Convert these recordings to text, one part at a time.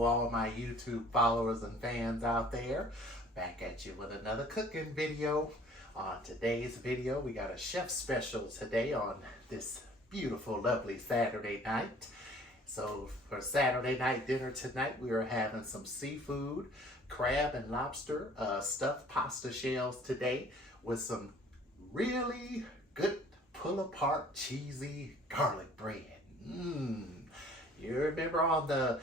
Hello all my YouTube followers and fans out there. Back at you with another cooking video. On today's video, we got a chef special today on this beautiful, lovely Saturday night. So for Saturday night dinner tonight, we are having some seafood, crab and lobster stuffed pasta shells today with some really good pull-apart cheesy garlic bread. You remember on the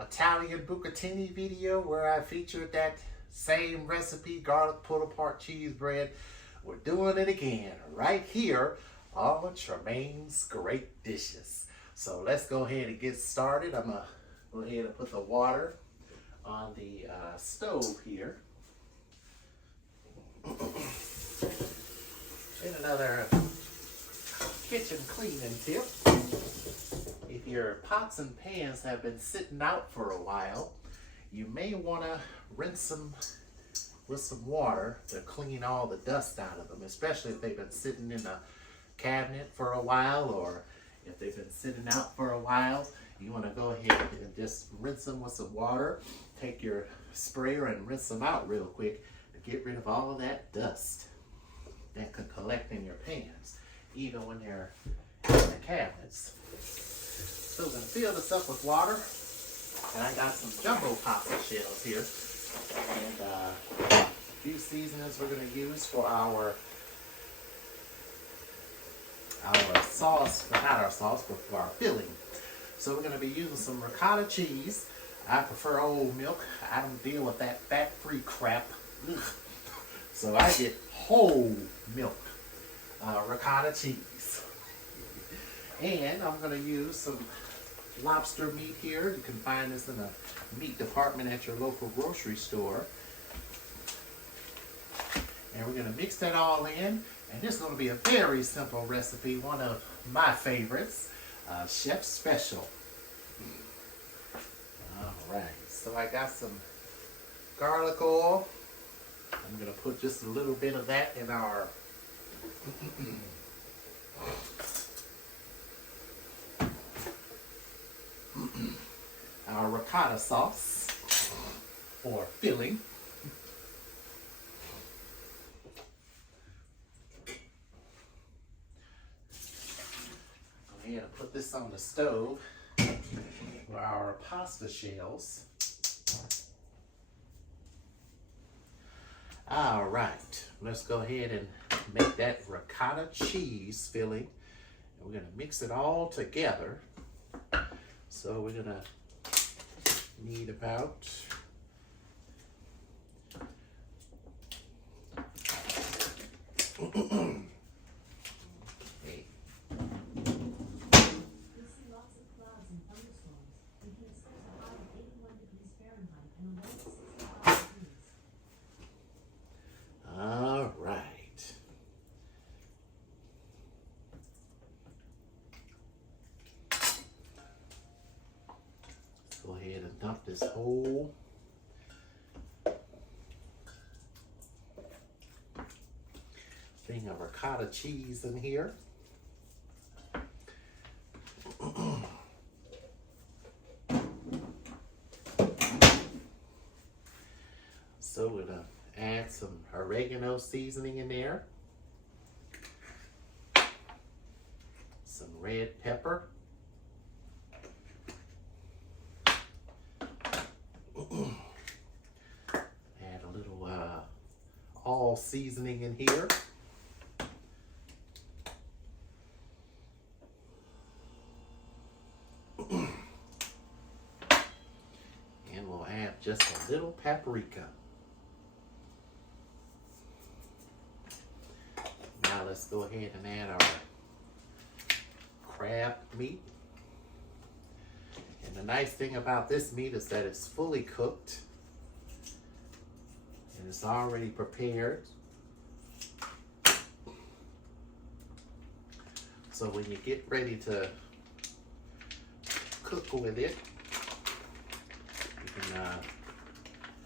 Italian bucatini video where I featured that same recipe, garlic pull-apart cheese bread? We're doing it again right here on Tremaine's Great Dishes. So let's go ahead and get started. I'm gonna go ahead and put the water on the stove here. And another kitchen cleaning tip. If your pots and pans have been sitting out for a while, you may want to rinse them with some water to clean all the dust out of them, especially if they've been sitting in a cabinet for a while, or if they've been sitting out for a while. You want to go ahead and just rinse them with some water. Take your sprayer and rinse them out real quick to get rid of all of that dust that could collect in your pans, even when they're in the cabinets. So we're going to fill this up with water, and I got some jumbo pasta shells here, and a few seasonings we're going to use for our sauce, not our sauce, but for our filling. So we're going to be using some ricotta cheese. I prefer old milk. I don't deal with that fat-free crap. Ugh. So I get whole milk ricotta cheese. And I'm going to use some lobster meat here. You can find this in the meat department at your local grocery store. And we're going to mix that all in. And this is going to be a very simple recipe, one of my favorites, Chef Special. Alright, so I got some garlic oil. I'm going to put just a little bit of that in our our ricotta sauce for filling. Go ahead and put this on the stove for our pasta shells. All right, let's go ahead and make that ricotta cheese filling. And we're gonna mix it all together. So we're gonna need about all right. Go ahead and dump this whole thing of ricotta cheese in here. So we're gonna add some oregano seasoning in there, some red pepper, add a little all seasoning in here, and we'll add just a little paprika. Now let's go ahead and add our crab meat. And the nice thing about this meat is that it's fully cooked and it's already prepared. So when you get ready to cook with it, you can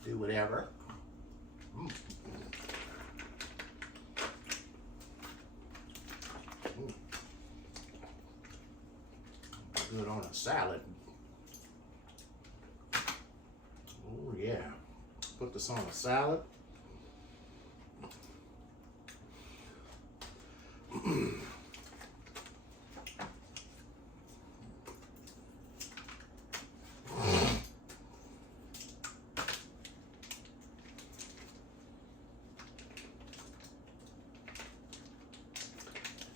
do whatever. Good on a salad. put this on a salad.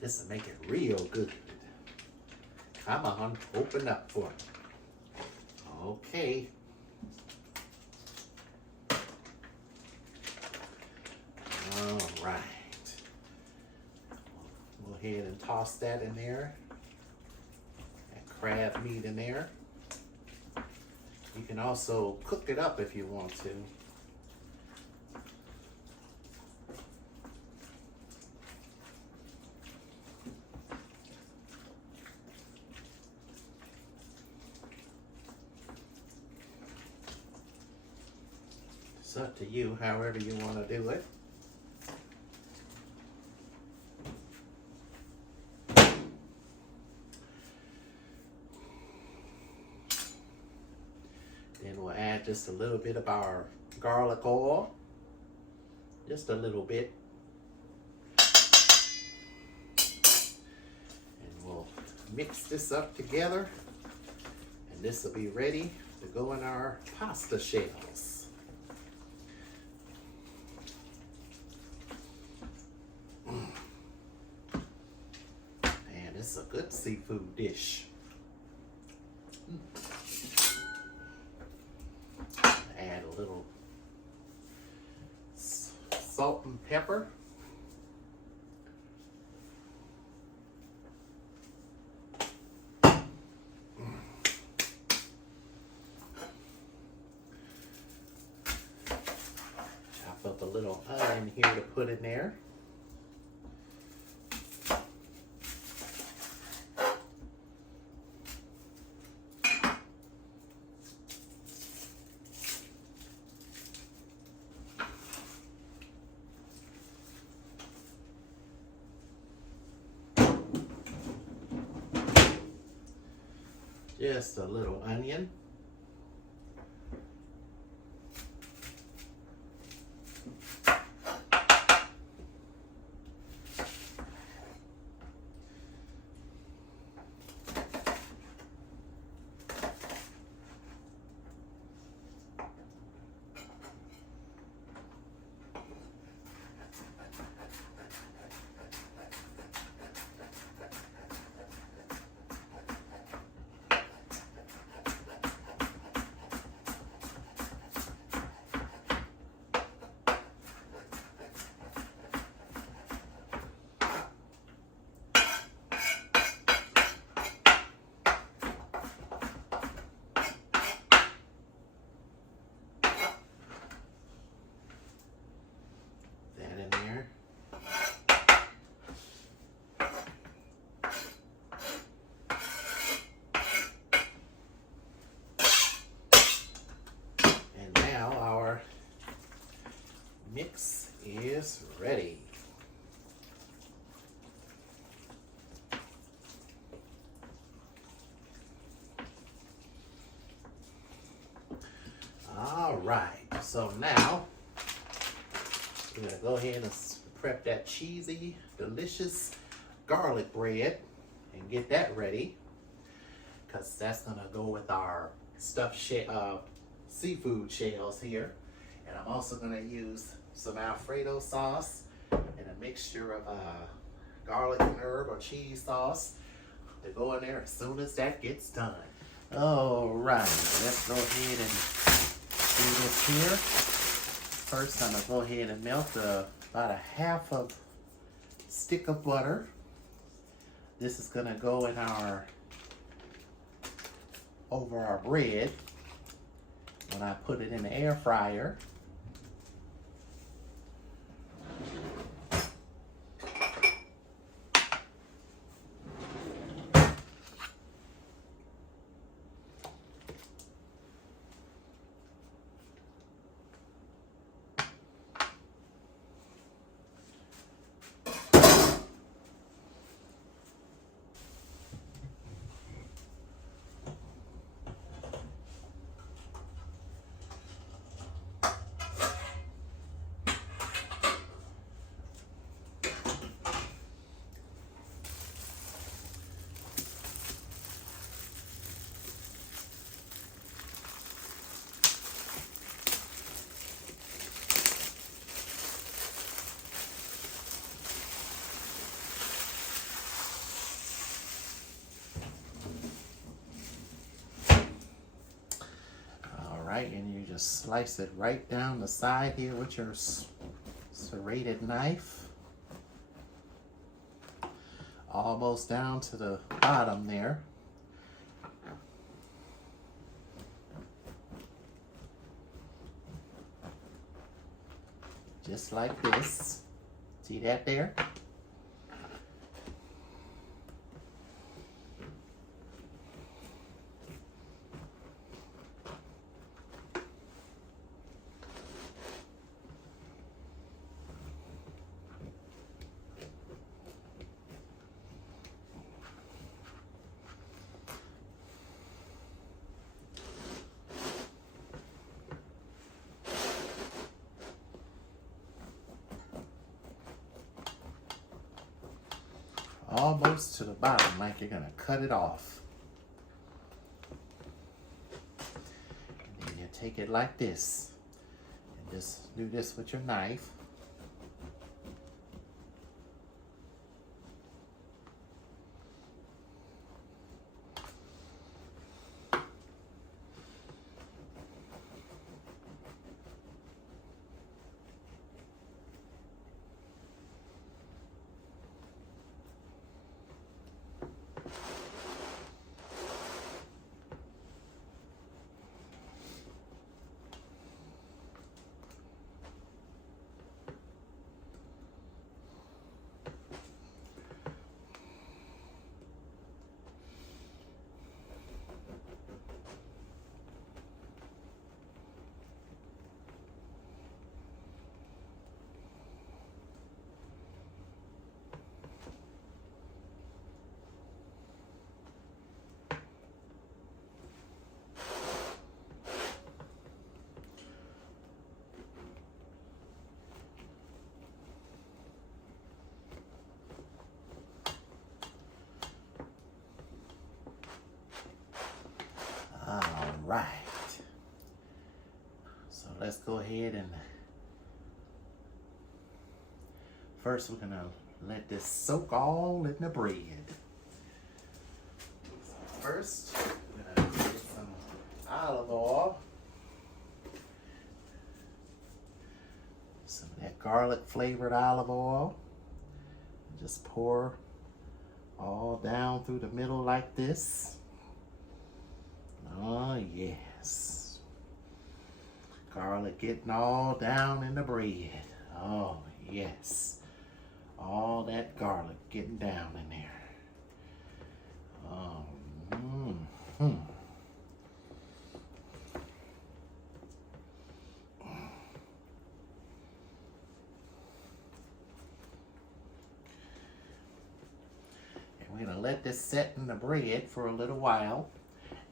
This will make it real good. Come on, open up for it. Okay. All right. We'll go ahead and toss that in there. That crab meat in there. You can also cook it up if you want to. It's up to you, however you want to do it. Then we'll add just a little bit of our garlic oil. Just a little bit. And we'll mix this up together. And this will be ready to go in our pasta shells. And it's a good seafood dish. Add a little salt and pepper. Chop up a little onion here to put in there. Just a little onion. Mix is ready. All right, so now we're gonna go ahead and prep that cheesy, delicious garlic bread and get that ready, because that's gonna go with our stuffed seafood shells here. And I'm also gonna use some Alfredo sauce and a mixture of garlic and herb or cheese sauce to go in there as soon as that gets done. All right, let's go ahead and do this here. First, I'm gonna go ahead and melt about a half a stick of butter. This is gonna go in over our bread when I put it in the air fryer. right, and you just slice it right down the side here with your serrated knife. Almost down to the bottom there. Just like this. See that there? Almost to the bottom, like you're gonna cut it off. And then you take it like this, and just do this with your knife. Right. So let's go ahead and first we're gonna let this soak all in the bread. So first we're gonna get some olive oil, some of that garlic flavored olive oil, and just pour all down through the middle like this. Oh, yes. Garlic getting all down in the bread. Oh, yes. All that garlic getting down in there. Oh, mm-hmm. And we're going to let this set in the bread for a little while.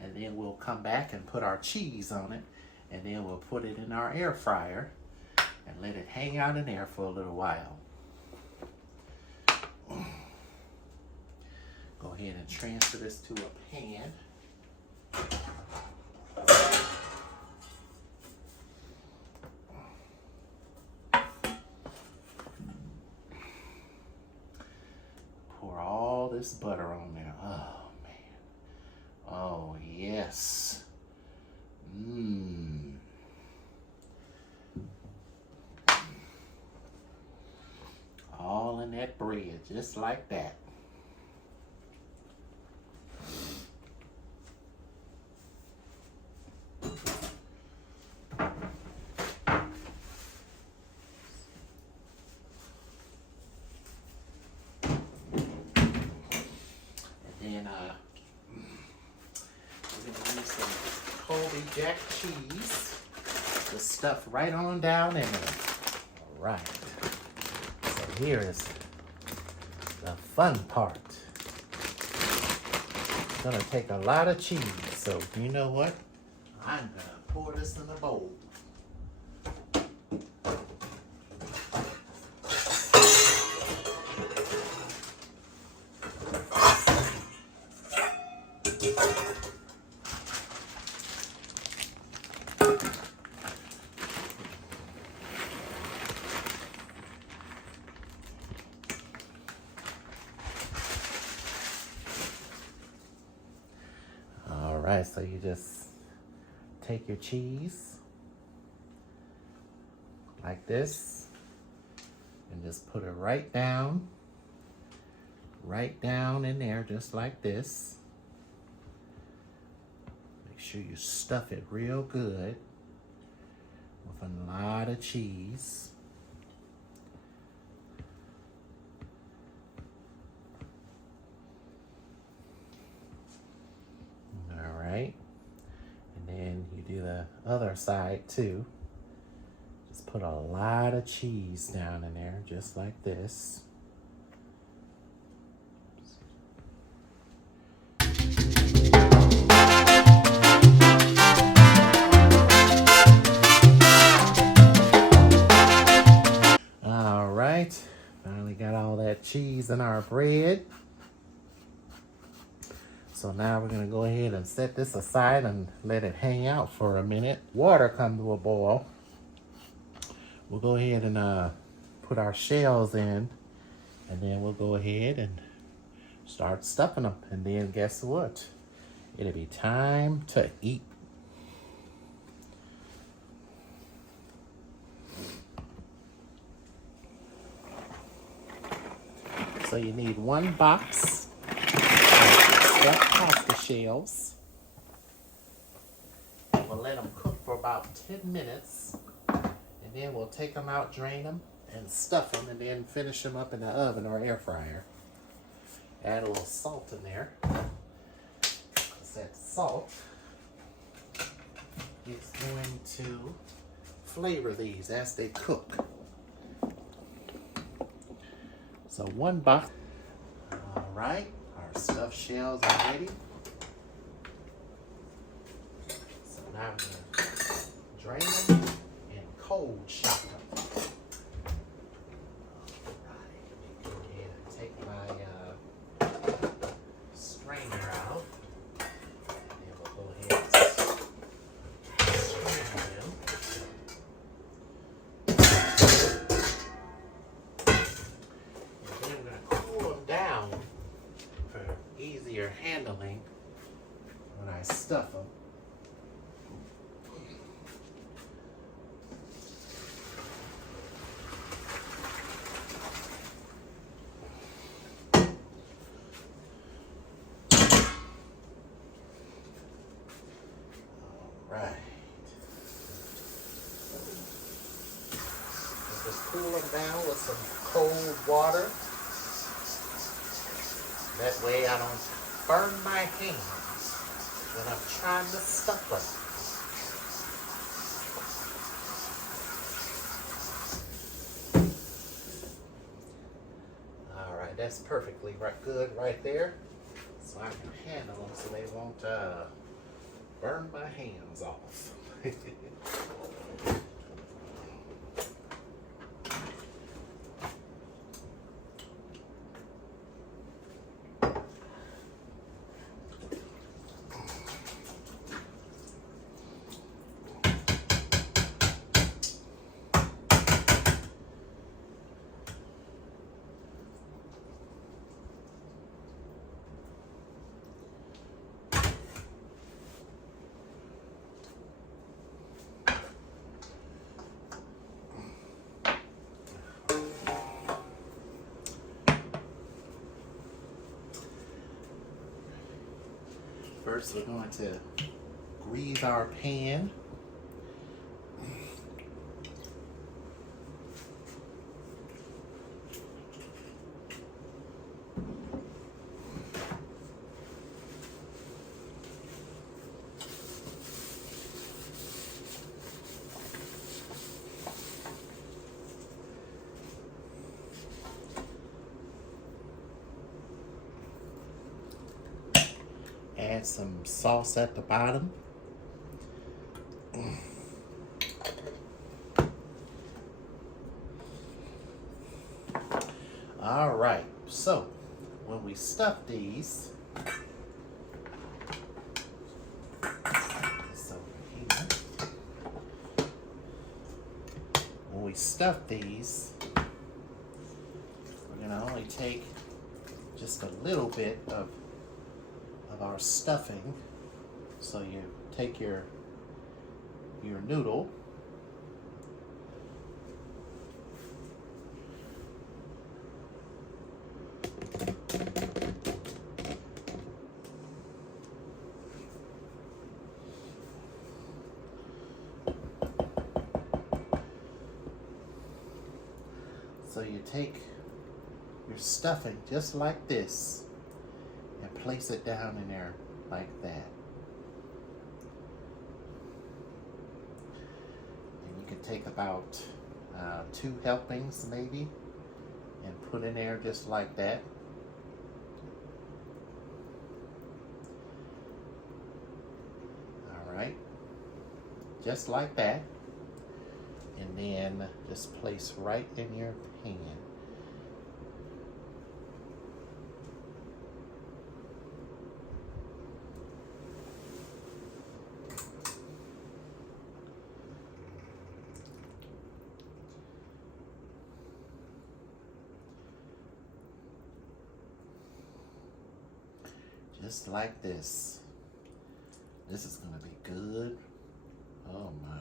And then we'll come back and put our cheese on it, and then we'll put it in our air fryer and let it hang out in there for a little while. Go ahead and transfer this to a pan. Pour all this butter on there. Oh. Oh, yes. Mmm. All in that bread, just like that. And then, we're going to use some Colby Jack cheese to stuff right on down in there. All right. So here is the fun part. It's going to take a lot of cheese. So you know what? I'm going to pour this in a bowl. All right, so you just take your cheese like this and just put it right down in there, just like this. Make sure you stuff it real good with a lot of cheese. All right, and then you do the other side too. Just put a lot of cheese down in there, just like this. All right, finally got all that cheese in our bread. So now we're gonna go ahead and set this aside and let it hang out for a minute. Water come to a boil. We'll go ahead and put our shells in, and then we'll go ahead and start stuffing them. And then guess what? It'll be time to eat. So you need one box of stuffed pasta shells. And we'll let them cook for about 10 minutes. And then we'll take them out, drain them, and stuff them, and then finish them up in the oven or air fryer. Add a little salt in there, because that salt is going to flavor these as they cook. So one box. All right, our stuffed shells are ready. So now I'm going to drain them and cold shock them. All right, let me go ahead and take my strainer out. And then we'll go ahead and strain them. And then we're going to cool them down for easier handling when I stuff them. Right. Just cool them down with some cold water. That way I don't burn my hands when I'm trying to stuff them. All right, that's perfectly good right there. So I can handle them so they won't burn my hands off. First, we're going to grease our pan. Add some sauce at the bottom. All right, so when we stuff these, we're gonna only take just a little bit of our stuffing. So you take your noodle. So you take your stuffing just like this and place it down in there like that. And you can take about 2 helpings maybe and put in there just like that. All right, just like that. And then just place right in your pan. Just like this. This is gonna be good. Oh my.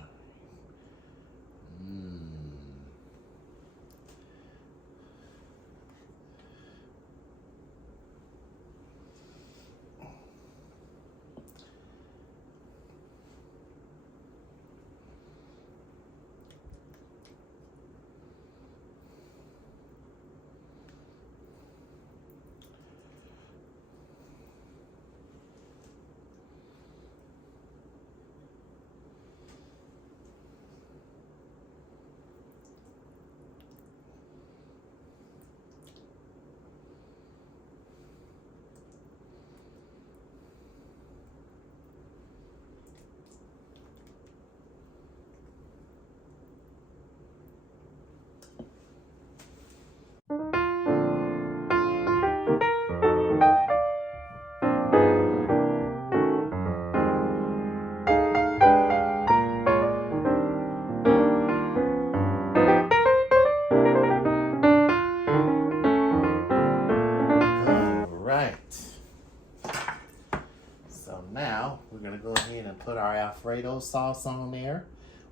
Now we're gonna go ahead and put our Alfredo sauce on there.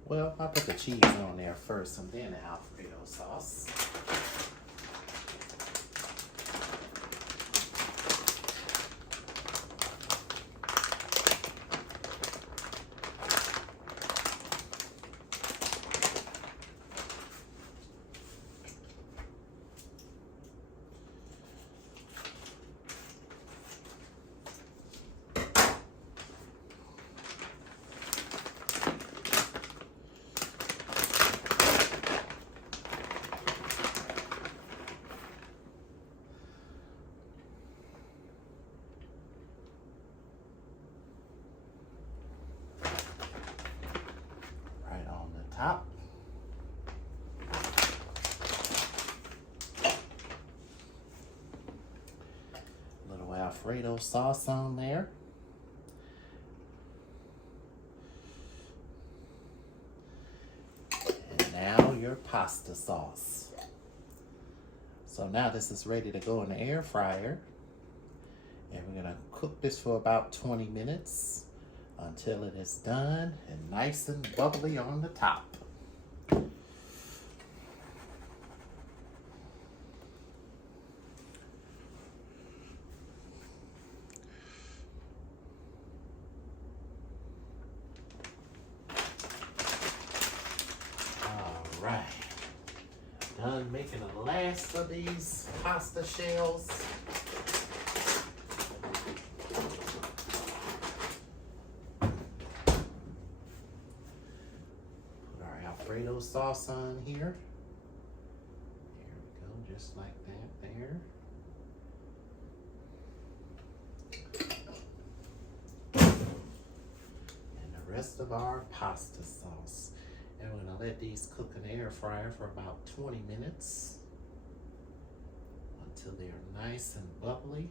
Well, I'll put the cheese on there first and then the Alfredo sauce. Top. Little Alfredo sauce on there. And now your pasta sauce. So now this is ready to go in the air fryer. And we're gonna cook this for about 20 minutes until it is done and nice and bubbly on the top. All right, done making the last of these pasta shells. Alfredo sauce on here. There we go, just like that there. And the rest of our pasta sauce. And we're gonna let these cook in the air fryer for about 20 minutes until they're nice and bubbly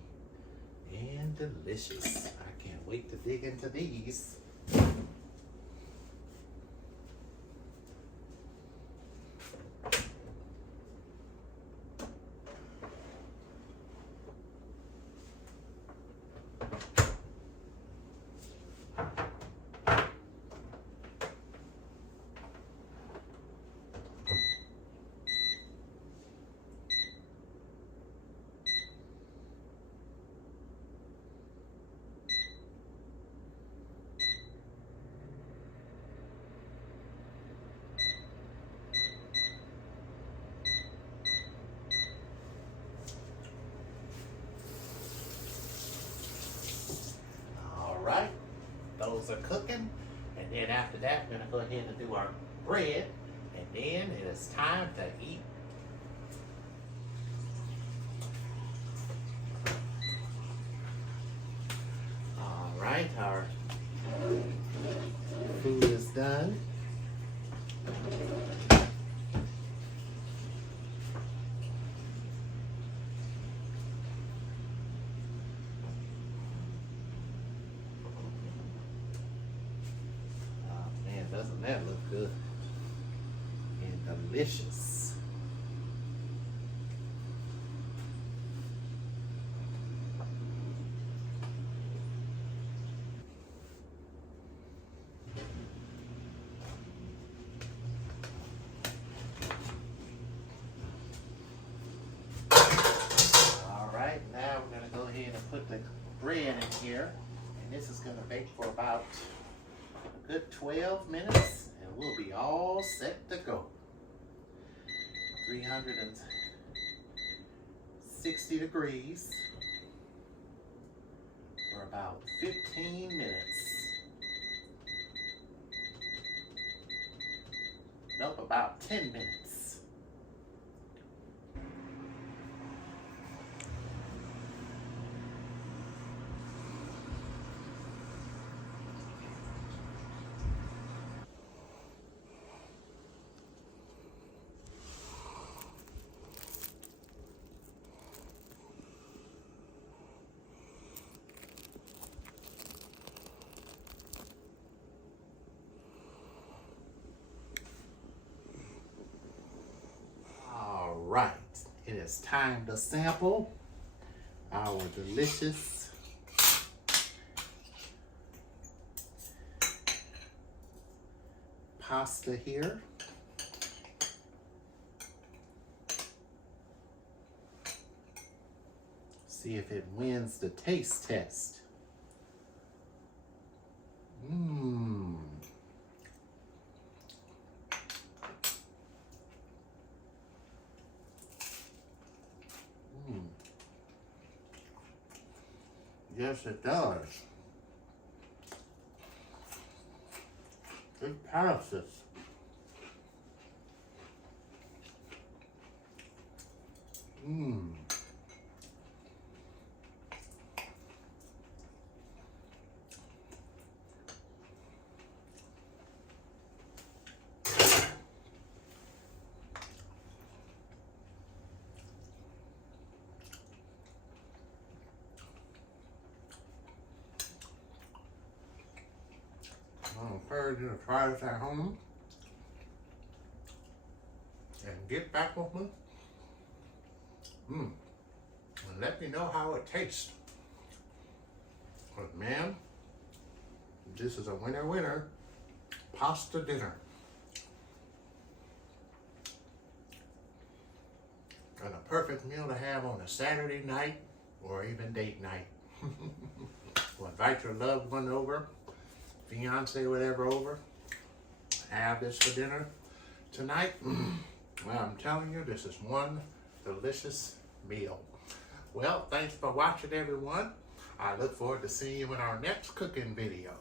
and delicious. I can't wait to dig into these. after that, we're gonna go ahead and do our bread, and then it is time to eat. All right, our food is done. Doesn't that look good and delicious? All right, now we're going to go ahead and put the bread in here, and this is going to bake for about a good 12 minutes, and we'll be all set to go. 360 degrees for about 15 minutes. Nope, about 10 minutes. Right, it is time to sample our delicious pasta here. See if it wins the taste test. Yes, it does. It passes. I encourage you to try this at home and get back with me. And let me know how it tastes. But man, this is a winner pasta dinner. And a perfect meal to have on a Saturday night or even date night. Or invite your loved one over, fiance, whatever over. Have this for dinner tonight. Well, I'm telling you, this is one delicious meal. Well, thanks for watching, everyone. I look forward to seeing you in our next cooking video.